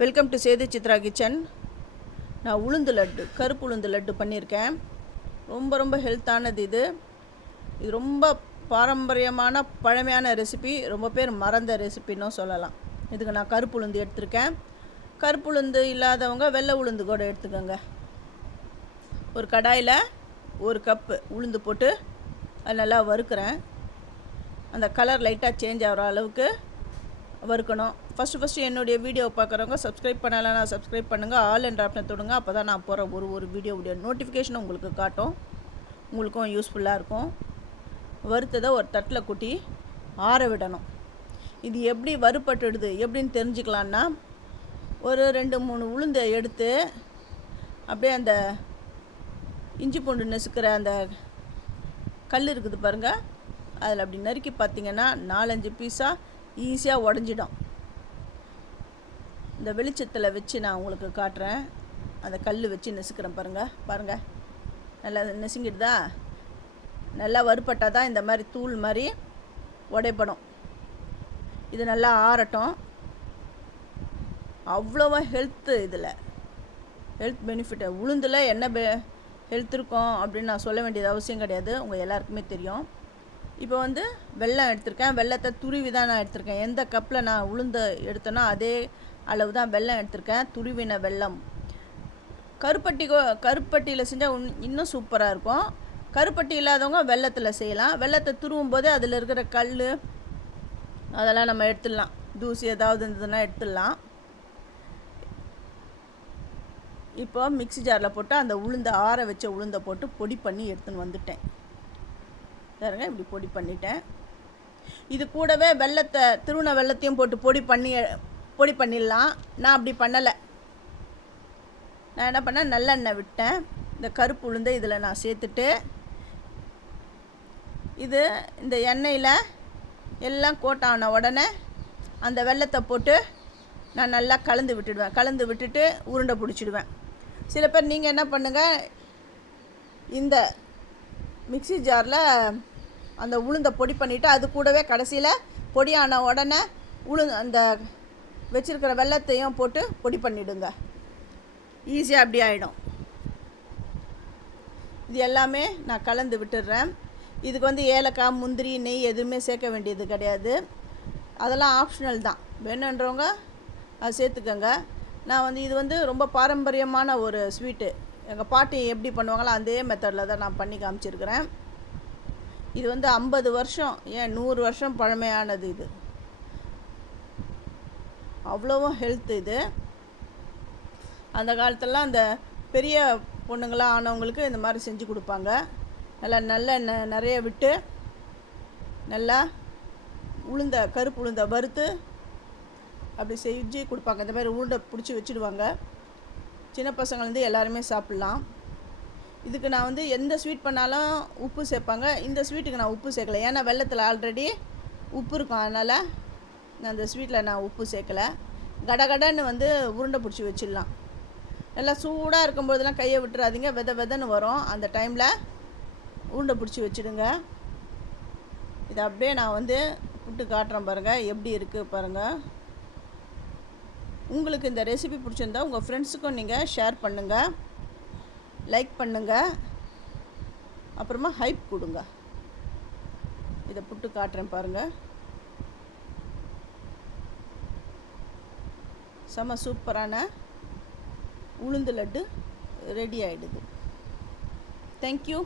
Welcome to Sethu Chitra kitchen. நான் உளுந்து லட்டு, கருப்பு உளுந்து லட்டு பண்ணியிருக்கேன். ரொம்ப ஹெல்த்தானது இது. இது ரொம்ப பாரம்பரியமான பழமையான ரெசிபி. ரொம்ப பேர் மறந்த ரெசிபின்னும் சொல்லலாம். இதுக்கு நான் கருப்பு உளுந்து எடுத்திருக்கேன். கருப்பு உளுந்து இல்லாதவங்க வெள்ளை உளுந்து கூட எடுத்துக்கோங்க. ஒரு கடாயில் 1 கப்பு உளுந்து போட்டு அது நல்லா வறுக்கிறேன். அந்த கலர் லைட்டாக சேஞ்ச் ஆகிற அளவுக்கு வறுக்கணும். ஃபஸ்ட்டு என்னுடைய வீடியோவை பார்க்குறவங்க சப்ஸ்கிரைப் பண்ணலைன்னா சப்ஸ்கிரைப் பண்ணுங்கள். ஆல் என்ற ஆப்ஷனை தொடுங்க. அப்போ தான் நான் போகிற ஒரு வீடியோவுடைய நோட்டிஃபிகேஷன் உங்களுக்கு காட்டும். உங்களுக்கும் யூஸ்ஃபுல்லாக இருக்கும். வறுத்ததை ஒரு தட்டில் கொட்டி ஆற விடணும். இது எப்படி வறுபட்டுடுது எப்படின்னு தெரிஞ்சுக்கலான்னா, ஒரு 2-3 உளுந்தை எடுத்து அப்படியே அந்த இஞ்சி பூண்டு நசுக்கிற அந்த கல் இருக்குது பாருங்கள், அதில் அப்படி நறுக்கி பார்த்திங்கன்னா 4-5 பீஸாக ஈஸியாக உடஞ்சிடும். இந்த வெளிச்சத்தில் வச்சு நான் உங்களுக்கு காட்டுறேன். அந்த கல் வச்சு நெசுக்கிறேன் பாருங்கள். நல்லா நெசுங்கிடுதா? நல்லா வறுபட்டால் தான் இந்த மாதிரி தூள் மாதிரி உடைப்படும். இது நல்லா ஆறட்டும். அவ்வளோவா ஹெல்த்து இதில், ஹெல்த் பெனிஃபிட் உளுந்தில் என்ன ஹெல்த் இருக்கும் அப்படின்னு நான் சொல்ல வேண்டியது அவசியம் கிடையாது. உங்கள் எல்லாருக்குமே தெரியும். இப்போ வெல்லம் எடுத்திருக்கேன். வெல்லத்தை துருவி தான் நான் எடுத்திருக்கேன். எந்த கப்பில் நான் உளுந்து எடுத்தேனோ அதே அளவு தான் வெல்லம் எடுத்திருக்கேன். துருவின வெல்லம். கருப்பட்டியில் செஞ்சால் இன்னும் சூப்பராக இருக்கும். கருப்பட்டி இல்லாதவங்க வெல்லத்தில் செய்யலாம். வெல்லத்தை துருவும் போது அதில் இருக்கிற கல் அதெல்லாம் நம்ம எடுத்துடலாம். தூசி ஏதாவது இருந்ததுன்னா எடுத்துடலாம். இப்போ மிக்ஸி ஜாரில் போட்டு அந்த உளுந்தை ஆற வச்ச உளுந்தை போட்டு பொடி பண்ணி எடுத்துன்னு வந்துட்டேன். பாருங்க, இப்படி பொடி பண்ணிட்டேன். இது கூடவே வெல்லத்தை திருவண்ண வெல்லத்தையும் போட்டு பொடி பண்ணிடலாம். நான் அப்படி பண்ணலை. நான் என்ன பண்ணேன், நல்லெண்ணெய் விட்டேன். இந்த கருப்பு உளுந்தை இதில் நான் சேர்த்துட்டு இந்த எண்ணெயில் எல்லாம் கோட்டான உடனே அந்த வெல்லத்தை போட்டு நான் நல்லா கலந்து விட்டுட்டு உருண்டை பிடிச்சிடுவேன். சில பேர் நீங்கள் என்ன பண்ணுங்கள், இந்த மிக்ஸி ஜாரில் அந்த உளுந்தை பொடி பண்ணிவிட்டு அது கூடவே கடைசியில் பொடியான உடனே அந்த வச்சுருக்கிற வெல்லத்தையும் போட்டு பொடி பண்ணிவிடுங்க. ஈஸியாக அப்படி ஆகிடும். இது எல்லாமே நான் கலந்து விட்டுடுறேன். இதுக்கு ஏலக்காய், முந்திரி, நெய் எதுவுமே சேர்க்க வேண்டியது கிடையாது. அதெல்லாம் ஆப்ஷனல் தான். வேணுன்றவங்க அது சேர்த்துக்கோங்க. நான் இது ரொம்ப பாரம்பரியமான ஒரு ஸ்வீட்டு. எங்கள் பாட்டி எப்படி பண்ணுவாங்களோ அதே மெத்தடில் தான் நான் பண்ணி காமிச்சிருக்கிறேன். இது 50 வருஷம், ஏன் 100 வருஷம் பழமையானது. இது அவ்வளோவும் ஹெல்த்து. இது அந்த காலத்துலலாம் அந்த பெரிய பொண்ணுங்களாம் ஆனவங்களுக்கு இந்த மாதிரி செஞ்சு கொடுப்பாங்க. நல்லெண்ணெய் நிறைய விட்டு நல்லா கருப்பு உளுந்தை வறுத்து அப்படி செஞ்சு கொடுப்பாங்க. இந்த மாதிரி உருண்டை பிடிச்சி வச்சுடுவாங்க. சின்ன பசங்கள்லேருந்து எல்லாருமே சாப்பிட்லாம். இதுக்கு நான் எந்த ஸ்வீட் பண்ணாலும் உப்பு சேர்ப்பாங்க. இந்த ஸ்வீட்டுக்கு நான் உப்பு சேர்க்கலை. ஏன்னா வெல்லத்தில் ஆல்ரெடி உப்பு இருக்கும். அதனால் நான் அந்த ஸ்வீட்டில் நான் உப்பு சேர்க்கலை. கடன்னு உருண்டை பிடிச்சி வச்சிடலாம். நல்லா சூடாக இருக்கும்போதெல்லாம் கையை விட்டுறாதீங்க. வெதன்னு வரும். அந்த டைமில் உருண்டை பிடிச்சி வச்சுடுங்க. இதை அப்படியே நான் புட்டு காட்டுறேன் பாருங்கள், எப்படி இருக்குது பாருங்கள். உங்களுக்கு இந்த ரெசிபி பிடிச்சிருந்தா உங்கள் ஃப்ரெண்ட்ஸுக்கும் நீங்கள் ஷேர் பண்ணுங்கள், லைக் பண்ணுங்கள், அப்புறமா ஹைப் கொடுங்க. இதை புட்டு காட்டுறேன் பாருங்கள். செம சூப்பரான உளுந்து லட்டு ரெடி ஆகிடுது. தேங்க்யூ.